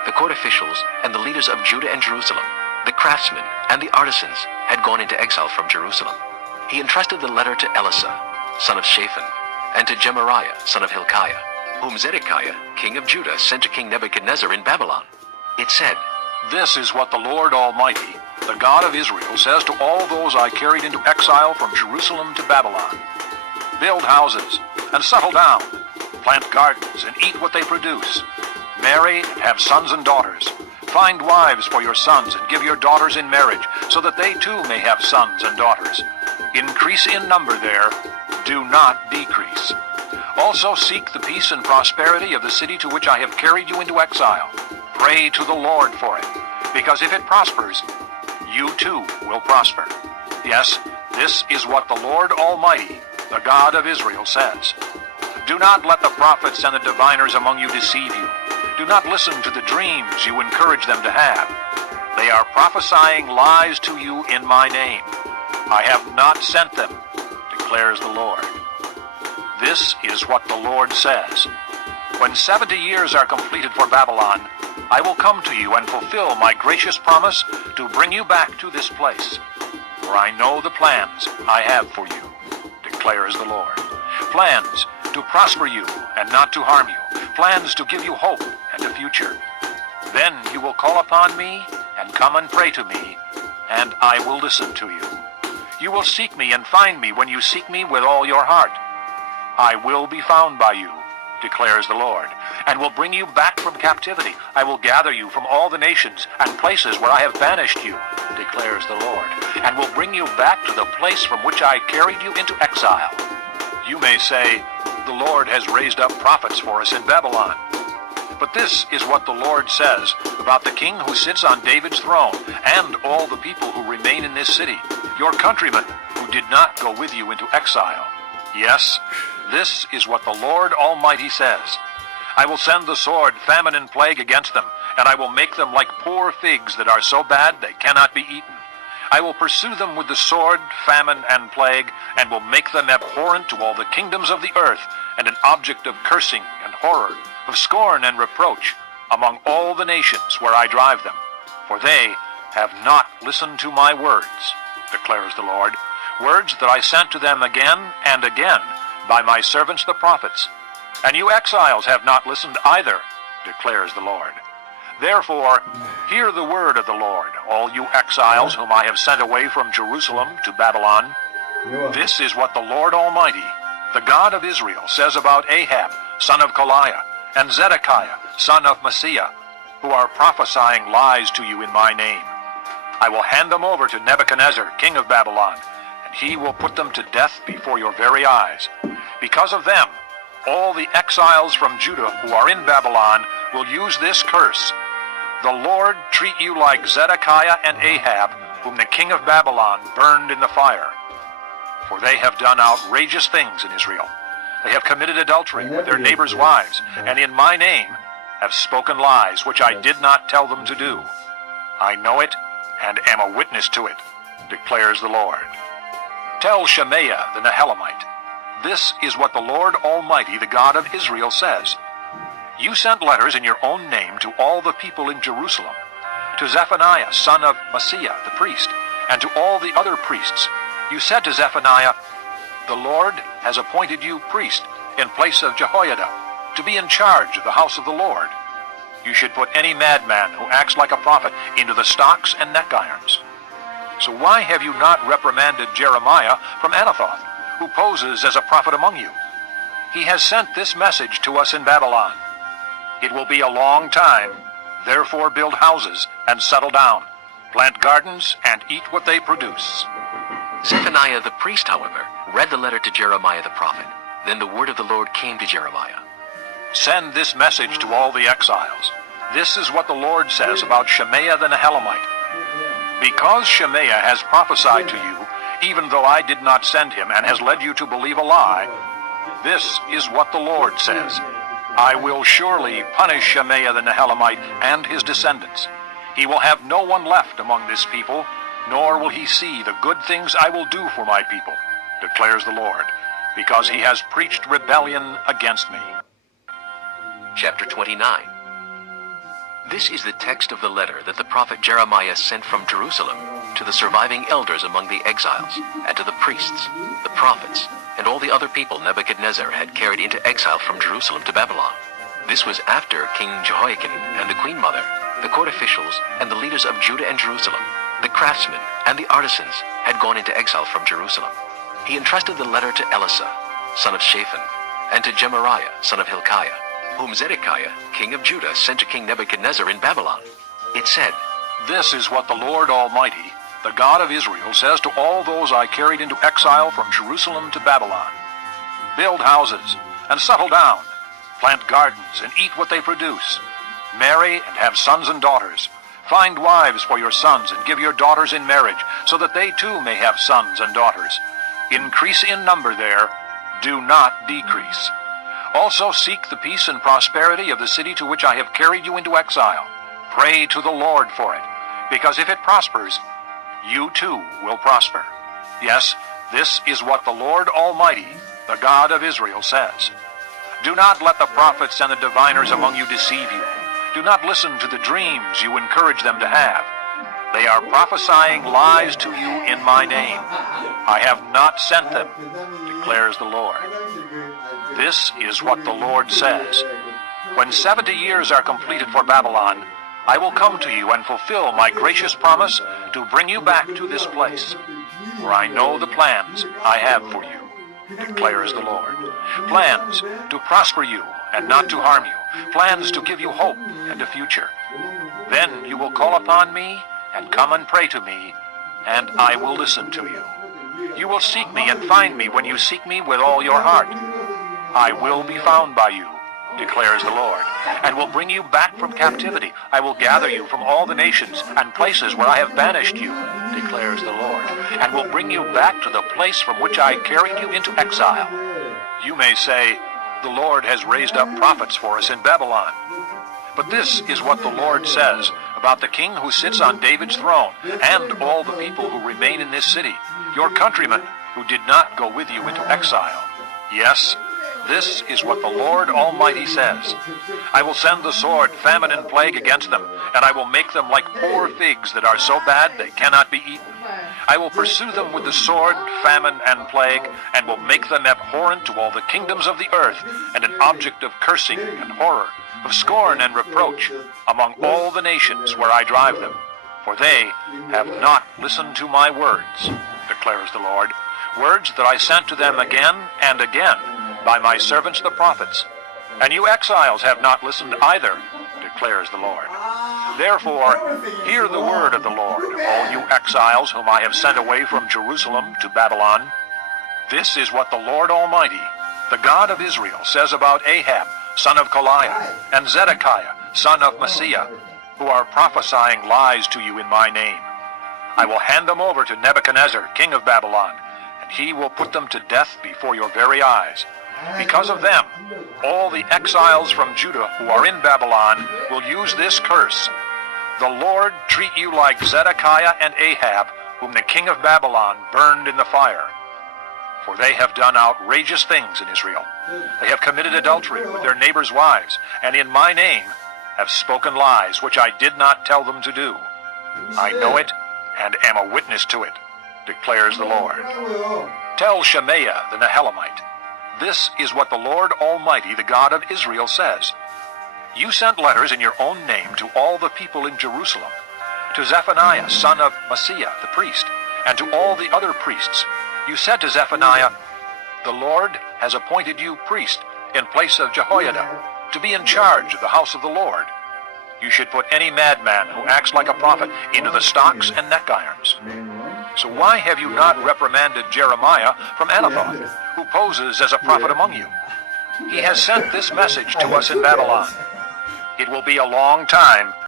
The court officials and the leaders of Judah and Jerusalem, the craftsmen and the artisans, had gone into exile from Jerusalem. He entrusted the letter to Elisha, son of Shaphan, and to Gemariah, son of Hilkiah, whom Zedekiah, king of Judah, sent to King Nebuchadnezzar in Babylon. It said, "This is what the Lord Almighty, the God of Israel, says to all those I carried into exile from Jerusalem to Babylon. Build houses and settle down, plant gardens and eat what they produce. Marry and have sons and daughters. Find wives for your sons and give your daughters in marriage, so that they too may have sons and daughters. Increase in number there, do not decrease. Also seek the peace and prosperity of the city to which I have carried you into exile. Pray to the Lord for it, because if it prospers, you too will prosper. Yes, this is what the Lord Almighty, the God of Israel, says. Do not let the prophets and the diviners among you deceive you. Do not listen to the dreams you encourage them to have. They are prophesying lies to you in my name. I have not sent them, declares the Lord. This is what the Lord says. When 70 years are completed for Babylon, I will come to you and fulfill my gracious promise to bring you back to this place. For I know the plans I have for you, declares the Lord. Plans to prosper you and not to harm you. Plans to give you hope and a future. Then you will call upon me and come and pray to me, and I will listen to you. You will seek me and find me when you seek me with all your heart. I will be found by you, declares the Lord, and will bring you back from captivity. I will gather you from all the nations and places where I have banished you, declares the Lord, and will bring you back to the place from which I carried you into exile. You may say, the Lord has raised up prophets for us in Babylon. But this is what the Lord says about the king who sits on David's throne and all the people who remain in this city, your countrymen who did not go with you into exile. Yes, this is what the Lord Almighty says. I will send the sword, famine, and plague against them, and I will make them like poor figs that are so bad they cannot be eaten. I will pursue them with the sword, famine, and plague, and will make them abhorrent to all the kingdoms of the earth, and an object of cursing and horror, of scorn and reproach, among all the nations where I drive them. For they have not listened to my words, declares the Lord, words that I sent to them again and again by my servants the prophets. And you exiles have not listened either, declares the Lord. Therefore, hear the word of the Lord, all you exiles whom I have sent away from Jerusalem to Babylon. This is what the Lord Almighty, the God of Israel, says about Ahab, son of Koliah, and Zedekiah, son of Maaseiah, who are prophesying lies to you in my name. I will hand them over to Nebuchadnezzar, king of Babylon, and he will put them to death before your very eyes. Because of them, all the exiles from Judah who are in Babylon will use this curse. The Lord treat you like Zedekiah and Ahab, whom the king of Babylon burned in the fire. For they have done outrageous things in Israel. They have committed adultery with their neighbors' wives, and in my name have spoken lies which I did not tell them to do. I know it and am a witness to it, declares the Lord. Tell Shemaiah the Nehelamite, this is what the Lord Almighty, the God of Israel, says. You sent letters in your own name to all the people in Jerusalem, to Zephaniah, son of Maaseiah, the priest, and to all the other priests. You said to Zephaniah, the Lord has appointed you priest in place of Jehoiada, to be in charge of the house of the Lord. You should put any madman who acts like a prophet into the stocks and neck irons. So why have you not reprimanded Jeremiah from Anathoth, who poses as a prophet among you? He has sent this message to us in Babylon. It will be a long time, therefore build houses and settle down, plant gardens and eat what they produce. Zephaniah the priest, however, read the letter to Jeremiah the prophet. Then the word of the Lord came to Jeremiah. Send this message to all the exiles. This is what the Lord says about Shemaiah the Nehelamite. Because Shemaiah has prophesied to you, even though I did not send him, and has led you to believe a lie, this is what the Lord says. I will surely punish Shemaiah the Nehelamite and his descendants. He will have no one left among this people, nor will he see the good things I will do for my people, declares the Lord, because he has preached rebellion against me. Chapter 29. This is the text of the letter that the prophet Jeremiah sent from Jerusalem to the surviving elders among the exiles, and to the priests, the prophets, and all the other people Nebuchadnezzar had carried into exile from Jerusalem to Babylon. This was after King Jehoiakim and the queen mother, the court officials, and the leaders of Judah and Jerusalem, the craftsmen and the artisans, had gone into exile from Jerusalem. He entrusted the letter to Elasa, son of Shaphan, and to Gemariah, son of Hilkiah, whom Zedekiah, king of Judah, sent to King Nebuchadnezzar in Babylon. It said, This is what the Lord Almighty, the God of Israel, says to all those I carried into exile from Jerusalem to Babylon. Build houses and settle down. Plant gardens and eat what they produce. Marry and have sons and daughters. Find wives for your sons and give your daughters in marriage, so that they too may have sons and daughters. Increase in number there, do not decrease. Also seek the peace and prosperity of the city to which I have carried you into exile. Pray to the Lord for it, because if it prospers, you too will prosper. Yes, this is what the Lord Almighty, the God of Israel, says. Do not let the prophets and the diviners among you deceive you. Do not listen to the dreams you encourage them to have. They are prophesying lies to you in my name. I have not sent them, declares the Lord. This is what the Lord says. When 70 years are completed for Babylon, I will come to you and fulfill my gracious promise to bring you back to this place. For I know the plans I have for you, declares the Lord. Plans to prosper you and not to harm you. Plans to give you hope and a future. Then you will call upon me and come and pray to me, and I will listen to you. You will seek me and find me when you seek me with all your heart. I will be found by you, declares the Lord, and will bring you back from captivity. I will gather you from all the nations and places where I have banished you, declares the Lord, and will bring you back to the place from which I carried you into exile. You may say, the Lord has raised up prophets for us in Babylon. But this is what the Lord says about the king who sits on David's throne, and all the people who remain in this city, your countrymen who did not go with you into exile. Yes, this is what the Lord Almighty says. I will send the sword, famine, and plague against them, and I will make them like poor figs that are so bad they cannot be eaten. I will pursue them with the sword, famine, and plague, and will make them abhorrent to all the kingdoms of the earth, and an object of cursing and horror, of scorn and reproach, among all the nations where I drive them. For they have not listened to my words, declares the Lord, words that I sent to them again and again by my servants the prophets. And you exiles have not listened either, declares the Lord. Therefore, hear the word of the Lord, all you exiles whom I have sent away from Jerusalem to Babylon. This is what the Lord Almighty, the God of Israel, says about Ahab, son of Koliah, and Zedekiah, son of Maaseiah, who are prophesying lies to you in my name. I will hand them over to Nebuchadnezzar, king of Babylon, and he will put them to death before your very eyes. Because of them, all the exiles from Judah who are in Babylon will use this curse. The Lord treat you like Zedekiah and Ahab, whom the king of Babylon burned in the fire. For they have done outrageous things in Israel. They have committed adultery with their neighbors' wives, and in my name have spoken lies which I did not tell them to do. I know it and am a witness to it, declares the Lord. Tell Shemaiah the Nehelamite, this is what the Lord Almighty, the God of Israel, says. You sent letters in your own name to all the people in Jerusalem, to Zephaniah, son of Maaseiah, the priest, and to all the other priests. You said to Zephaniah, the Lord has appointed you priest in place of Jehoiada, to be in charge of the house of the Lord. You should put any madman who acts like a prophet into the stocks and neck irons. So why have you not reprimanded Jeremiah from Anathoth, who poses as a prophet among you? He has sent this message to us in Babylon. It will be a long time